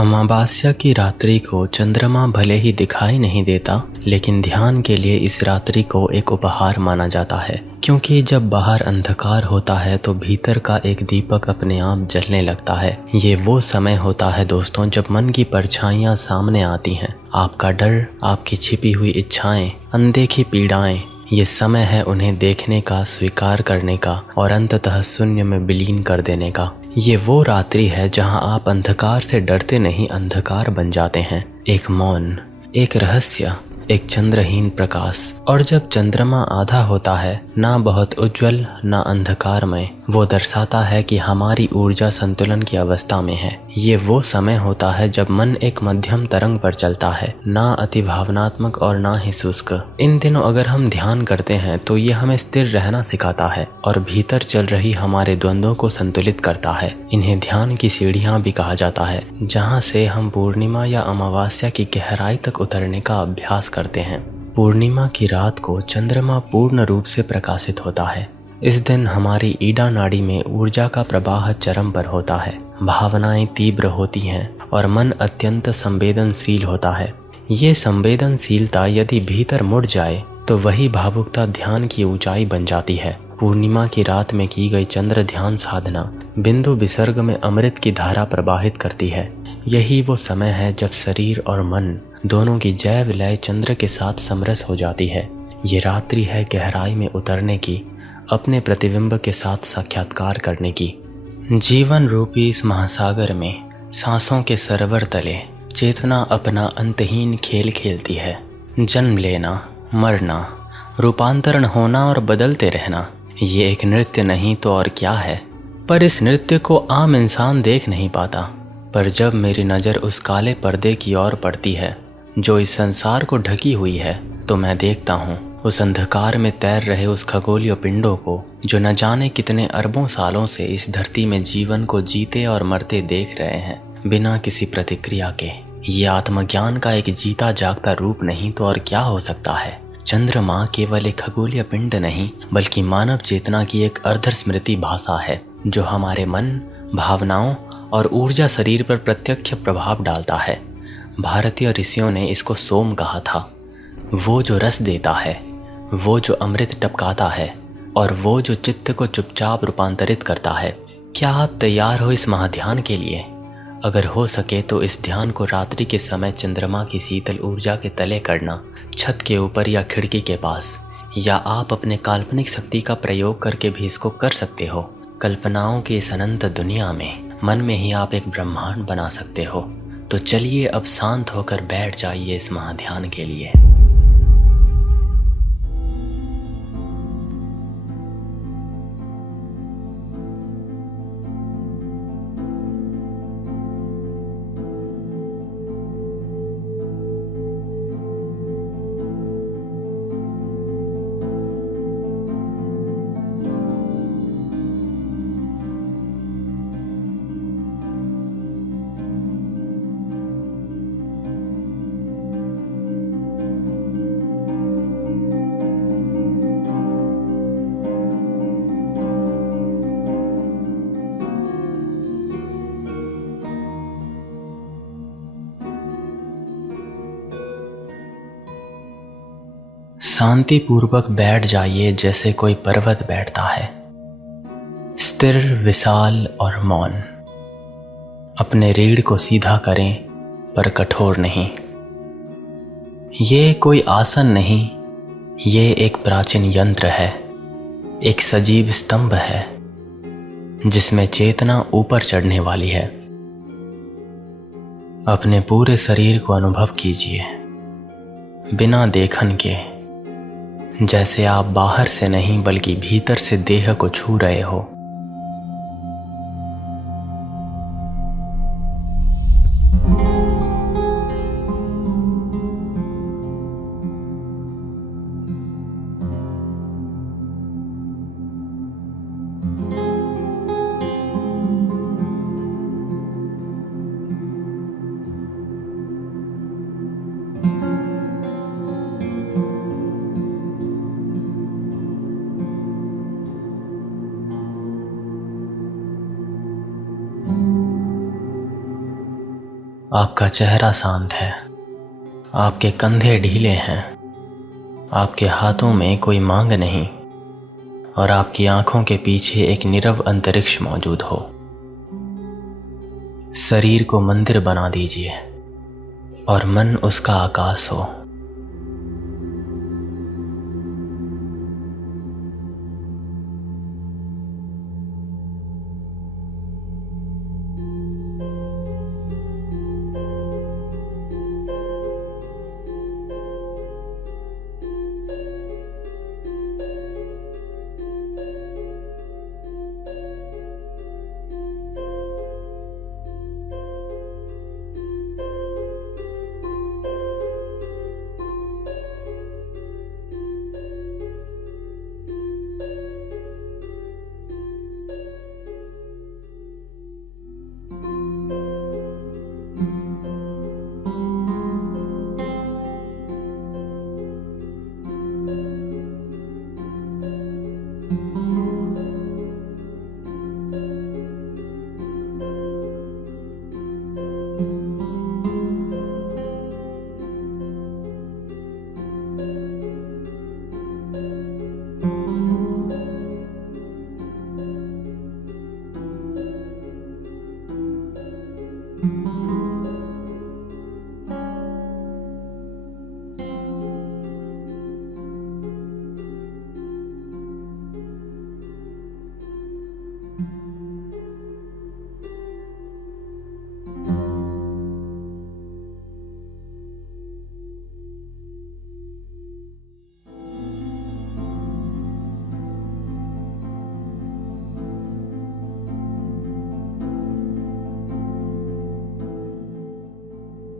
अमावस्या की रात्रि को चंद्रमा भले ही दिखाई नहीं देता, लेकिन ध्यान के लिए इस रात्रि को एक उपहार माना जाता है। क्योंकि जब बाहर अंधकार होता है तो भीतर का एक दीपक अपने आप जलने लगता है। ये वो समय होता है दोस्तों, जब मन की परछाइयां सामने आती हैं। आपका डर, आपकी छिपी हुई इच्छाएं, अनदेखी पीड़ाएं, ये समय है उन्हें देखने का, स्वीकार करने का और अंततः शून्य में विलीन कर देने का। ये वो रात्रि है जहां आप अंधकार से डरते नहीं, अंधकार बन जाते हैं। एक मौन, एक रहस्य, एक चंद्रहीन प्रकाश। और जब चंद्रमा आधा होता है, ना बहुत उज्जवल ना अंधकारमय, वो दर्शाता है कि हमारी ऊर्जा संतुलन की अवस्था में है। ये वो समय होता है जब मन एक मध्यम तरंग पर चलता है, ना अति भावनात्मक और ना ही शुष्क। इन दिनों अगर हम ध्यान करते हैं तो ये हमें स्थिर रहना सिखाता है और भीतर चल रही हमारे द्वंद्वों को संतुलित करता है। इन्हें ध्यान की सीढ़ियां भी कहा जाता है, जहां से हम पूर्णिमा या अमावस्या की गहराई तक उतरने का अभ्यास करते हैं। पूर्णिमा की रात को चंद्रमा पूर्ण रूप से प्रकाशित होता है। इस दिन हमारी ईड़ा नाड़ी में ऊर्जा का प्रवाह चरम पर होता है, भावनाएं तीव्र होती हैं और मन अत्यंत संवेदनशील होता है। ये संवेदनशीलता यदि भीतर मुड़ जाए तो वही भावुकता ध्यान की ऊंचाई बन जाती है। पूर्णिमा की रात में की गई चंद्र ध्यान साधना बिंदु विसर्ग में अमृत की धारा प्रवाहित करती है। यही वो समय है जब शरीर और मन दोनों की जैव लय चंद्र के साथ समरस हो जाती है। ये रात्रि है गहराई में उतरने की, अपने प्रतिबिंब के साथ साक्षात्कार करने की। जीवन रूपी इस महासागर में सांसों के सरोवर तले चेतना अपना अंतहीन खेल खेलती है। जन्म लेना, मरना, रूपांतरण होना और बदलते रहना, ये एक नृत्य नहीं तो और क्या है। पर इस नृत्य को आम इंसान देख नहीं पाता। पर जब मेरी नज़र उस काले पर्दे की ओर पड़ती है जो इस संसार को ढकी हुई है, तो मैं देखता हूँ उस अंधकार में तैर रहे उस खगोलीय पिंडों को, जो न जाने कितने अरबों सालों से इस धरती में जीवन को जीते और मरते देख रहे हैं, बिना किसी प्रतिक्रिया के। ये आत्मज्ञान का एक जीता जागता रूप नहीं तो और क्या हो सकता है। चंद्रमा केवल एक खगोलीय पिंड नहीं, बल्कि मानव चेतना की एक अर्ध स्मृति भाषा है, जो हमारे मन, भावनाओं और ऊर्जा शरीर पर प्रत्यक्ष प्रभाव डालता है। भारतीय ऋषियों ने इसको सोम कहा था, वो जो रस देता है, वो जो अमृत टपकाता है और वो जो चित्त को चुपचाप रूपांतरित करता है। क्या आप तैयार हो इस महाध्यान के लिए? अगर हो सके तो इस ध्यान को रात्रि के समय चंद्रमा की शीतल ऊर्जा के तले करना, छत के ऊपर या खिड़की के पास, या आप अपने काल्पनिक शक्ति का प्रयोग करके भी इसको कर सकते हो। कल्पनाओं की इस अनंत दुनिया में मन में ही आप एक ब्रह्मांड बना सकते हो। तो चलिए अब शांत होकर बैठ जाइए इस महाध्यान के लिए। शांति पूर्वक बैठ जाइए, जैसे कोई पर्वत बैठता है, स्थिर, विशाल और मौन। अपने रीढ़ को सीधा करें, पर कठोर नहीं। ये कोई आसन नहीं, ये एक प्राचीन यंत्र है, एक सजीव स्तंभ है जिसमें चेतना ऊपर चढ़ने वाली है। अपने पूरे शरीर को अनुभव कीजिए, बिना देखन के, जैसे आप बाहर से नहीं बल्कि भीतर से देह को छू रहे हो। आपका चेहरा शांत है, आपके कंधे ढीले हैं, आपके हाथों में कोई मांग नहीं और आपकी आंखों के पीछे एक नीरव अंतरिक्ष मौजूद हो। शरीर को मंदिर बना दीजिए और मन उसका आकाश हो।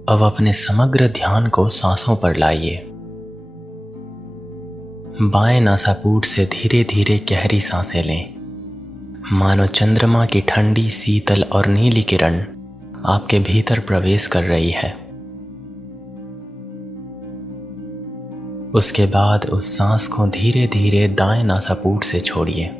अब अपने समग्र ध्यान को सांसों पर लाइए। बाएं नासापुट से धीरे धीरे गहरी सांसें लें, मानो चंद्रमा की ठंडी, शीतल और नीली किरण आपके भीतर प्रवेश कर रही है। उसके बाद उस सांस को धीरे धीरे दाएं नासापुट से छोड़िए।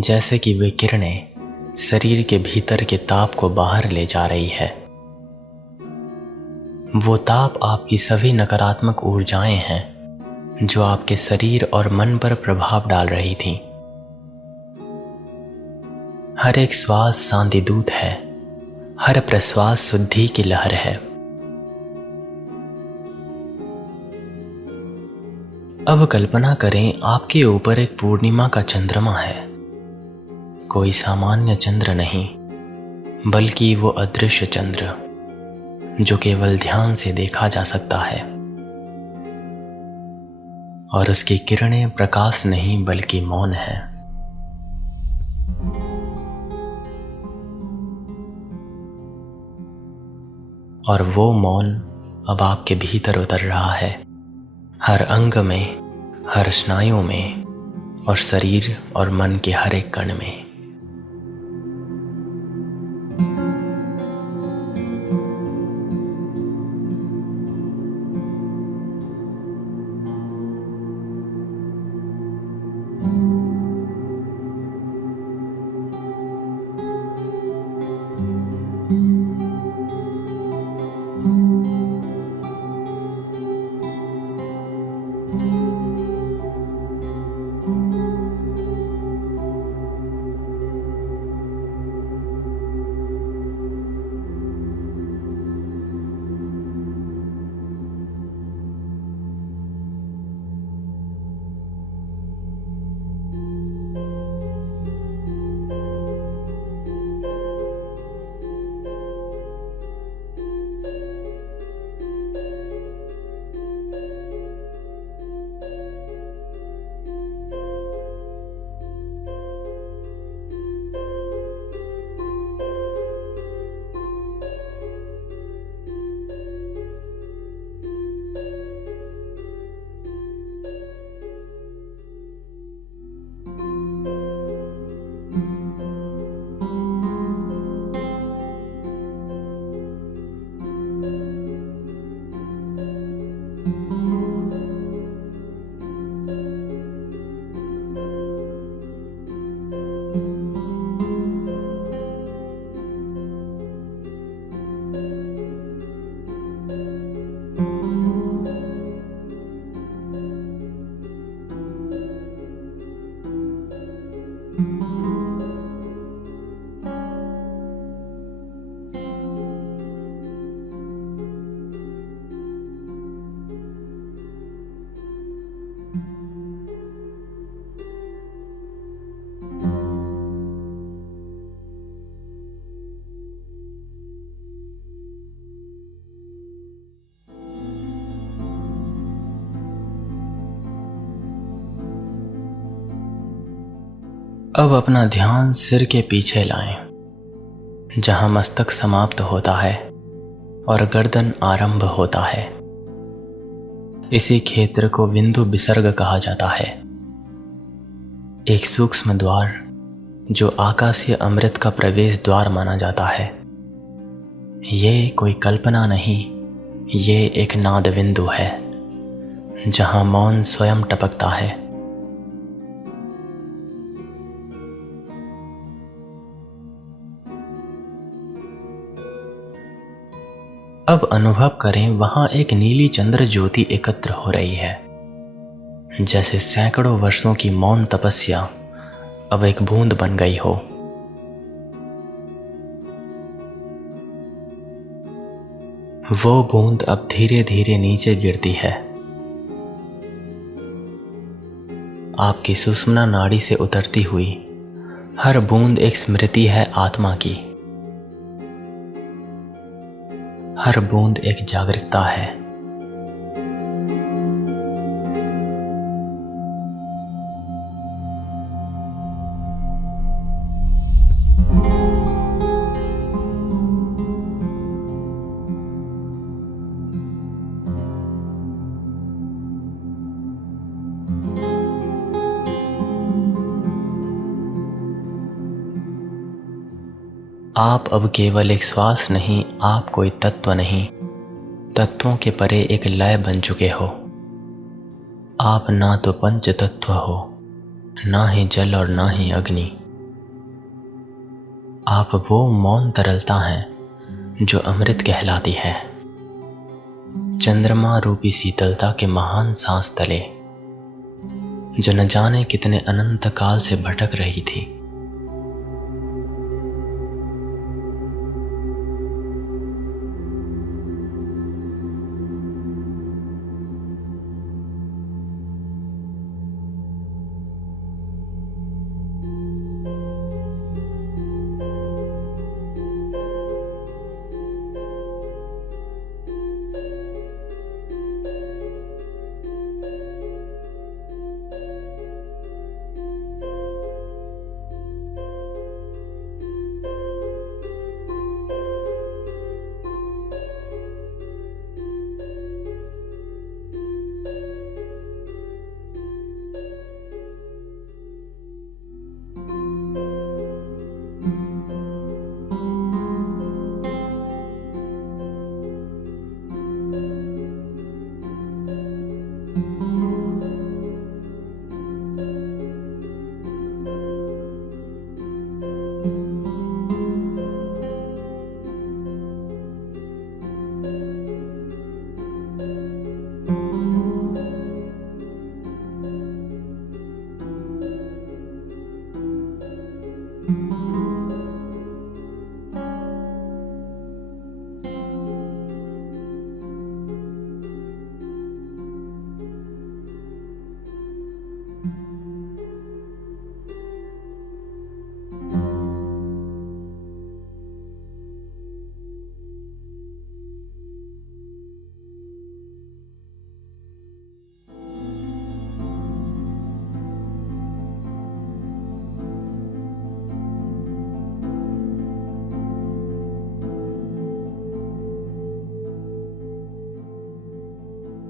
जैसे कि वे किरणें शरीर के भीतर के ताप को बाहर ले जा रही है। वो ताप आपकी सभी नकारात्मक ऊर्जाएं हैं जो आपके शरीर और मन पर प्रभाव डाल रही थीं। हर एक श्वास शांति दूत है, हर प्रश्वास शुद्धि की लहर है। अब कल्पना करें आपके ऊपर एक पूर्णिमा का चंद्रमा है। कोई सामान्य चंद्र नहीं, बल्कि वो अदृश्य चंद्र जो केवल ध्यान से देखा जा सकता है। और उसकी किरणें प्रकाश नहीं बल्कि मौन है। और वो मौन अब आपके भीतर उतर रहा है, हर अंग में, हर स्नायु में और शरीर और मन के हर एक कण में। अब अपना ध्यान सिर के पीछे लाएं, जहां मस्तक समाप्त होता है और गर्दन आरंभ होता है। इसी क्षेत्र को बिंदु विसर्ग कहा जाता है, एक सूक्ष्म द्वार जो आकाशीय अमृत का प्रवेश द्वार माना जाता है। ये कोई कल्पना नहीं, ये एक नाद बिंदु है जहां मौन स्वयं टपकता है। अब अनुभव करें, वहां एक नीली चंद्र ज्योति एकत्र हो रही है, जैसे सैकड़ों वर्षों की मौन तपस्या अब एक बूंद बन गई हो। वो बूंद अब धीरे धीरे नीचे गिरती है, आपकी सुषुम्ना नाड़ी से उतरती हुई। हर बूंद एक स्मृति है आत्मा की, हर बूंद एक जागरूकता है। आप अब केवल एक श्वास नहीं, आप कोई तत्व नहीं, तत्वों के परे एक लय बन चुके हो। आप ना तो पंच तत्व हो, ना ही जल और ना ही अग्नि। आप वो मौन तरलता हैं जो अमृत कहलाती है, चंद्रमा रूपी शीतलता के महान सांस तले, जो न जाने कितने अनंत काल से भटक रही थी।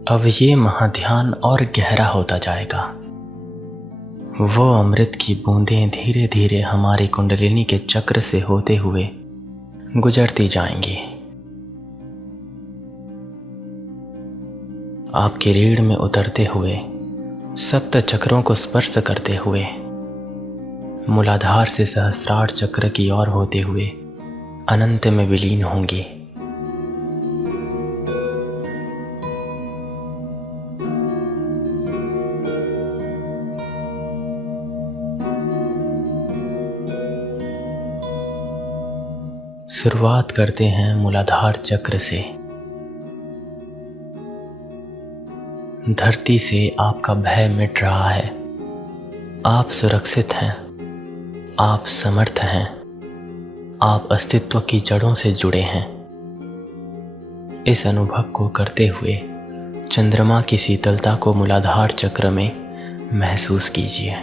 अब ये महाध्यान और गहरा होता जाएगा। वो अमृत की बूंदें धीरे धीरे हमारी कुंडलिनी के चक्र से होते हुए गुजरती जाएंगी, आपके रीढ़ में उतरते हुए, सप्त चक्रों को स्पर्श करते हुए, मूलाधार से सहस्रार चक्र की ओर होते हुए अनंत में विलीन होंगी। शुरुआत करते हैं मूलाधार चक्र से। धरती से आपका भय मिट रहा है, आप सुरक्षित हैं, आप समर्थ हैं, आप अस्तित्व की जड़ों से जुड़े हैं। इस अनुभव को करते हुए चंद्रमा की शीतलता को मूलाधार चक्र में महसूस कीजिए।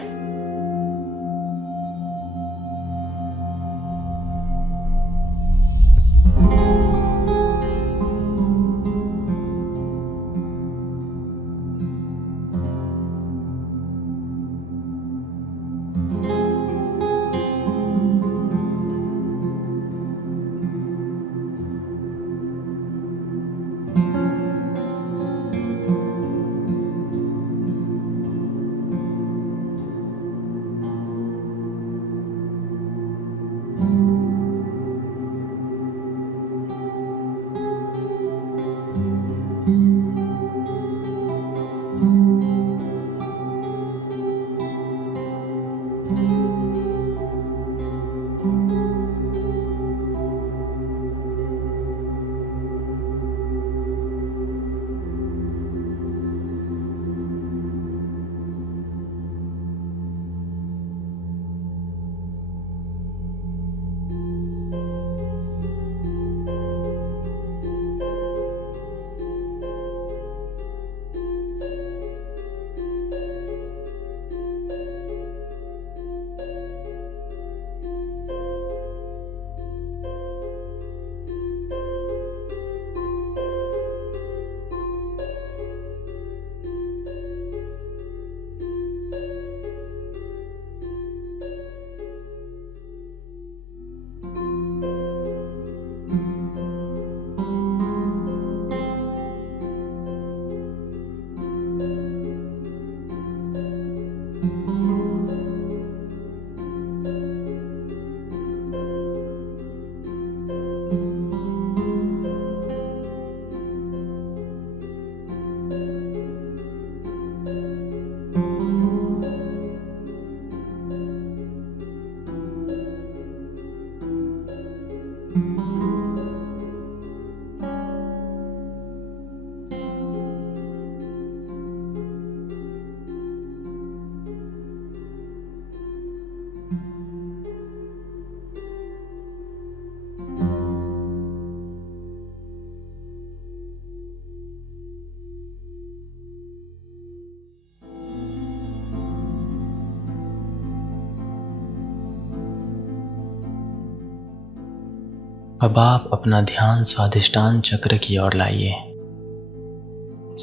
अब आप अपना ध्यान स्वादिष्टान चक्र की ओर लाइए।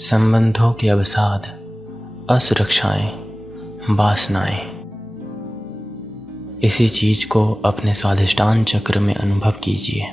संबंधों के अवसाद, असुरक्षाएं, वासनाएं, इसी चीज को अपने स्वादिष्टान चक्र में अनुभव कीजिए।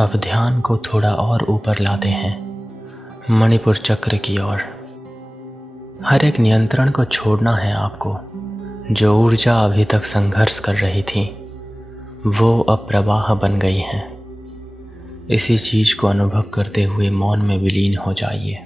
अब ध्यान को थोड़ा और ऊपर लाते हैं, मणिपुर चक्र की ओर। हर एक नियंत्रण को छोड़ना है आपको। जो ऊर्जा अभी तक संघर्ष कर रही थी वो अब प्रवाह बन गई है। इसी चीज को अनुभव करते हुए मौन में विलीन हो जाइए।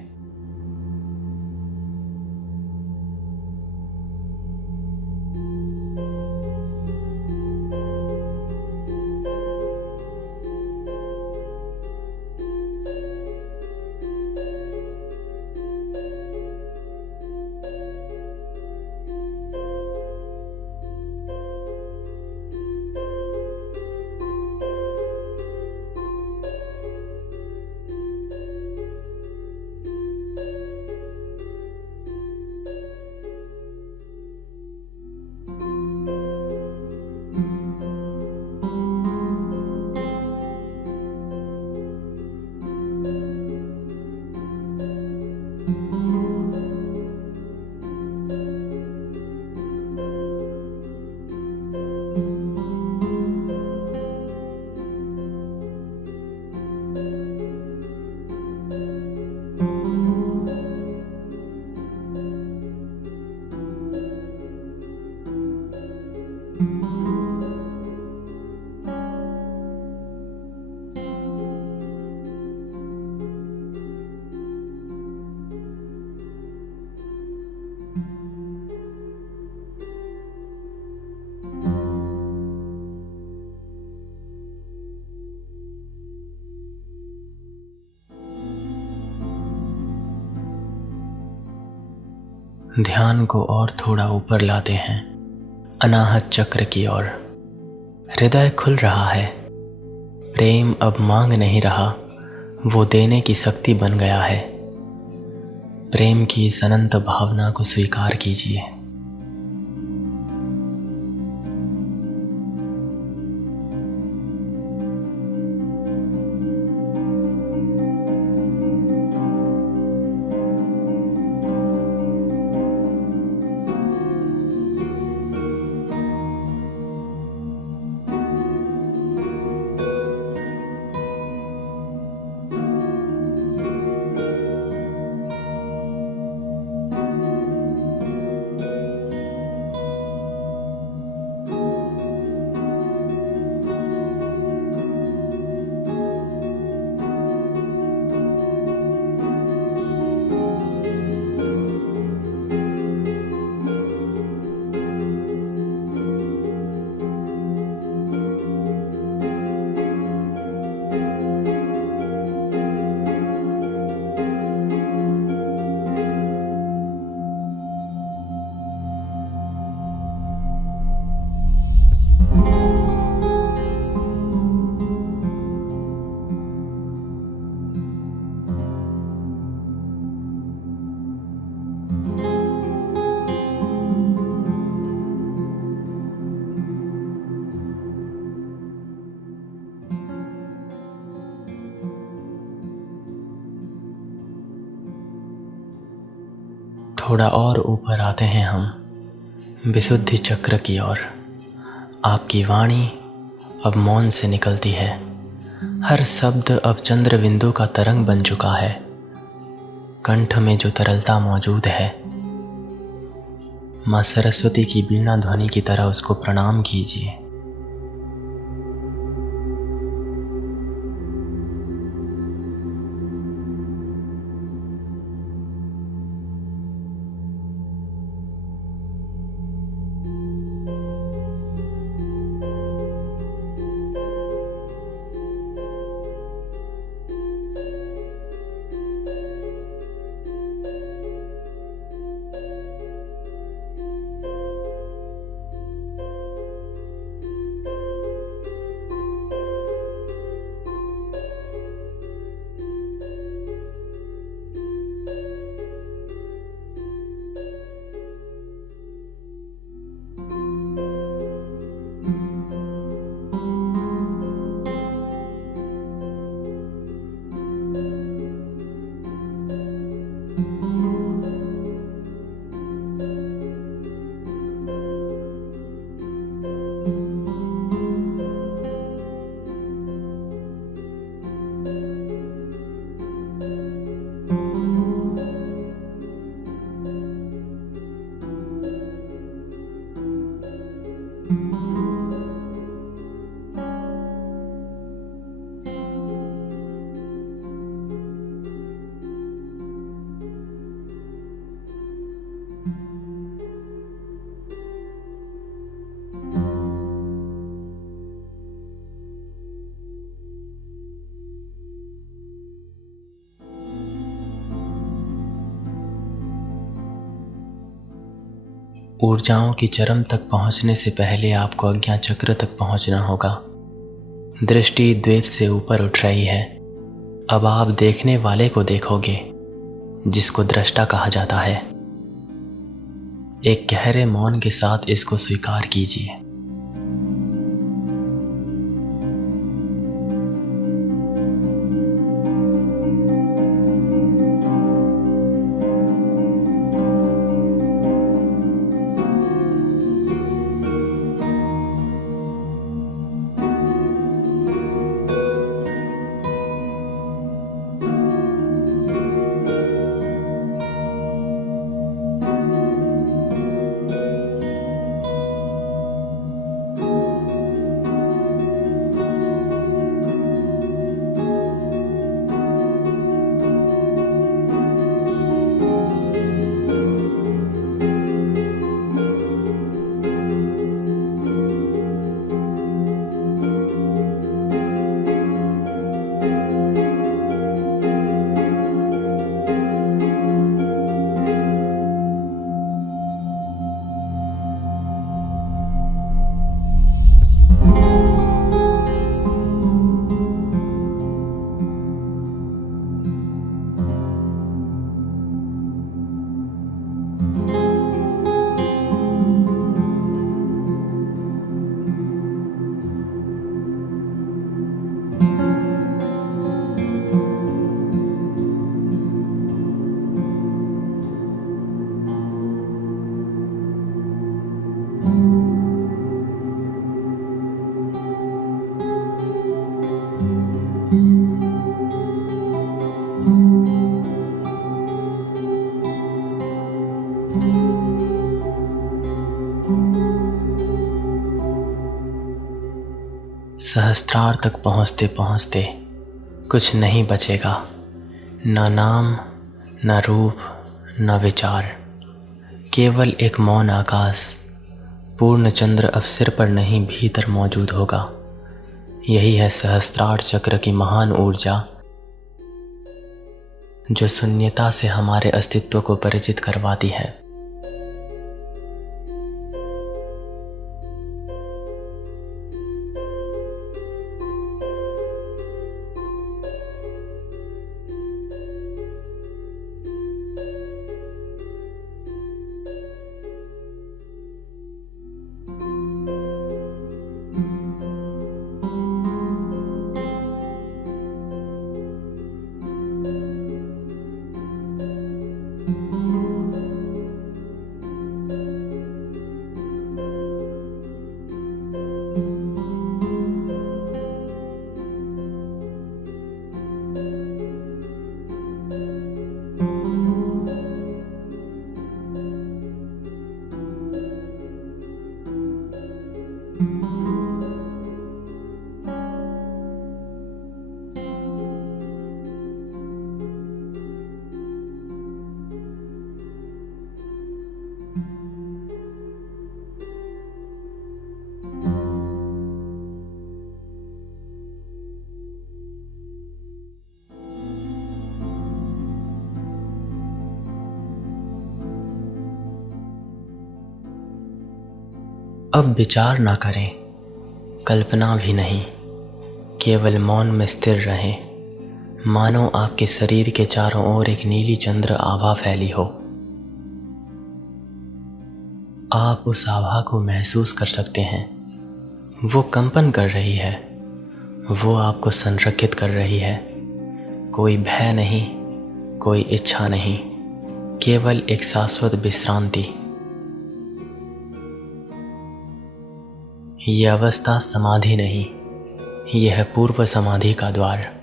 ध्यान को और थोड़ा ऊपर लाते हैं, अनाहत चक्र की ओर। हृदय खुल रहा है। प्रेम अब मांग नहीं रहा, वो देने की शक्ति बन गया है। प्रेम की इस अनंत भावना को स्वीकार कीजिए। थोड़ा और ऊपर आते हैं हम विशुद्धि चक्र की ओर। आपकी वाणी अब मौन से निकलती है, हर शब्द अब चंद्र बिंदु का तरंग बन चुका है। कंठ में जो तरलता मौजूद है, माँ सरस्वती की वीणा ध्वनि की तरह उसको प्रणाम कीजिए। ऊर्जाओं की चरम तक पहुंचने से पहले आपको अज्ञा चक्र तक पहुंचना होगा। दृष्टि द्वैत से ऊपर उठ रही है। अब आप देखने वाले को देखोगे, जिसको दृष्टा कहा जाता है। एक गहरे मौन के साथ इसको स्वीकार कीजिए। सहस्त्रार तक पहुँचते पहुँचते कुछ नहीं बचेगा, न नाम, न रूप, न विचार, केवल एक मौन आकाश। पूर्ण चंद्र अब सिर पर नहीं भीतर मौजूद होगा। यही है सहस्त्रार चक्र की महान ऊर्जा, जो शून्यता से हमारे अस्तित्व को परिचित करवाती है। अब विचार ना करें, कल्पना भी नहीं, केवल मौन में स्थिर रहें, मानो आपके शरीर के चारों ओर एक नीली चंद्र आभा फैली हो। आप उस आभा को महसूस कर सकते हैं। वो कंपन कर रही है, वो आपको संरक्षित कर रही है। कोई भय नहीं, कोई इच्छा नहीं, केवल एक शाश्वत विश्रांति। यह अवस्था समाधि नहीं, यह है पूर्व समाधि का द्वार।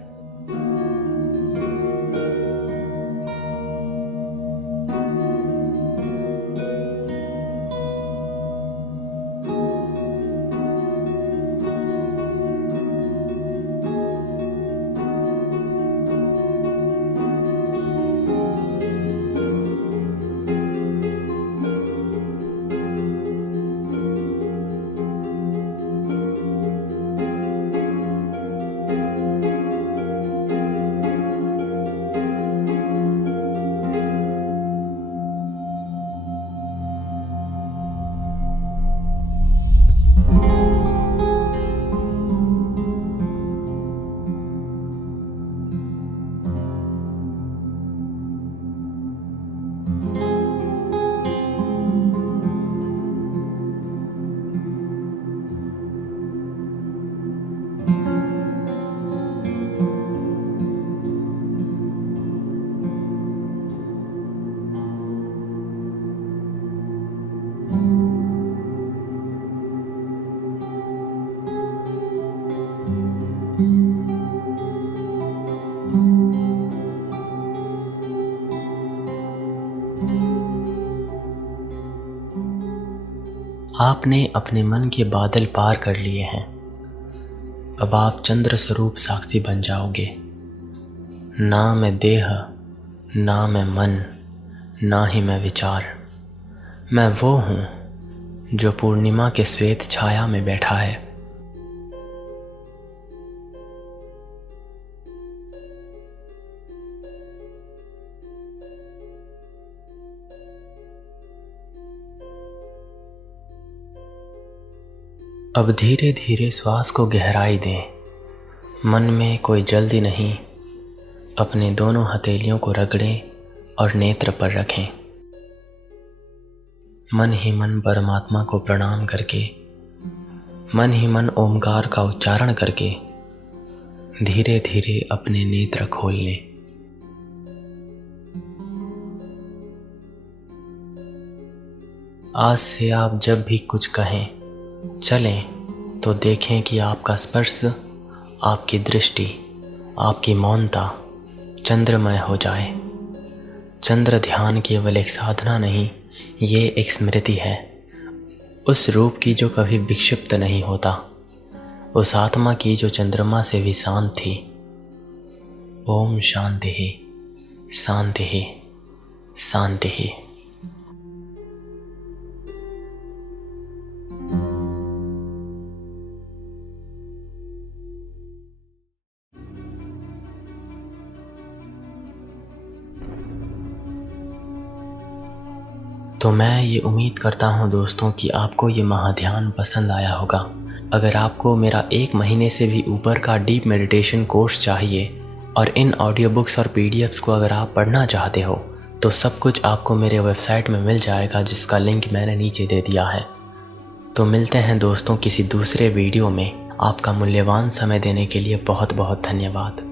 आपने अपने मन के बादल पार कर लिए हैं। अब आप चंद्र स्वरूप साक्षी बन जाओगे। ना मैं देह, ना मैं मन, ना ही मैं विचार। मैं वो हूँ जो पूर्णिमा के श्वेत छाया में बैठा है। अब धीरे धीरे श्वास को गहराई दें। मन में कोई जल्दी नहीं। अपने दोनों हथेलियों को रगड़ें और नेत्र पर रखें। मन ही मन परमात्मा को प्रणाम करके, मन ही मन ओमकार का उच्चारण करके धीरे धीरे अपने नेत्र खोल लें। आज से आप जब भी कुछ कहें, चलें तो देखें कि आपका स्पर्श, आपकी दृष्टि, आपकी मौनता चंद्रमय हो जाए। चंद्र ध्यान केवल एक साधना नहीं, ये एक स्मृति है उस रूप की जो कभी विक्षिप्त नहीं होता, उस आत्मा की जो चंद्रमा से भी शांत थी। ओम शांति शांति शांति। तो मैं ये उम्मीद करता हूँ दोस्तों कि आपको ये महाध्यान पसंद आया होगा। अगर आपको मेरा 1 महीने से भी ऊपर का डीप मेडिटेशन कोर्स चाहिए और इन ऑडियो बुक्स और पीडीएफ्स को अगर आप पढ़ना चाहते हो तो सब कुछ आपको मेरे वेबसाइट में मिल जाएगा, जिसका लिंक मैंने नीचे दे दिया है। तो मिलते हैं दोस्तों किसी दूसरे वीडियो में। आपका मूल्यवान समय देने के लिए बहुत बहुत धन्यवाद।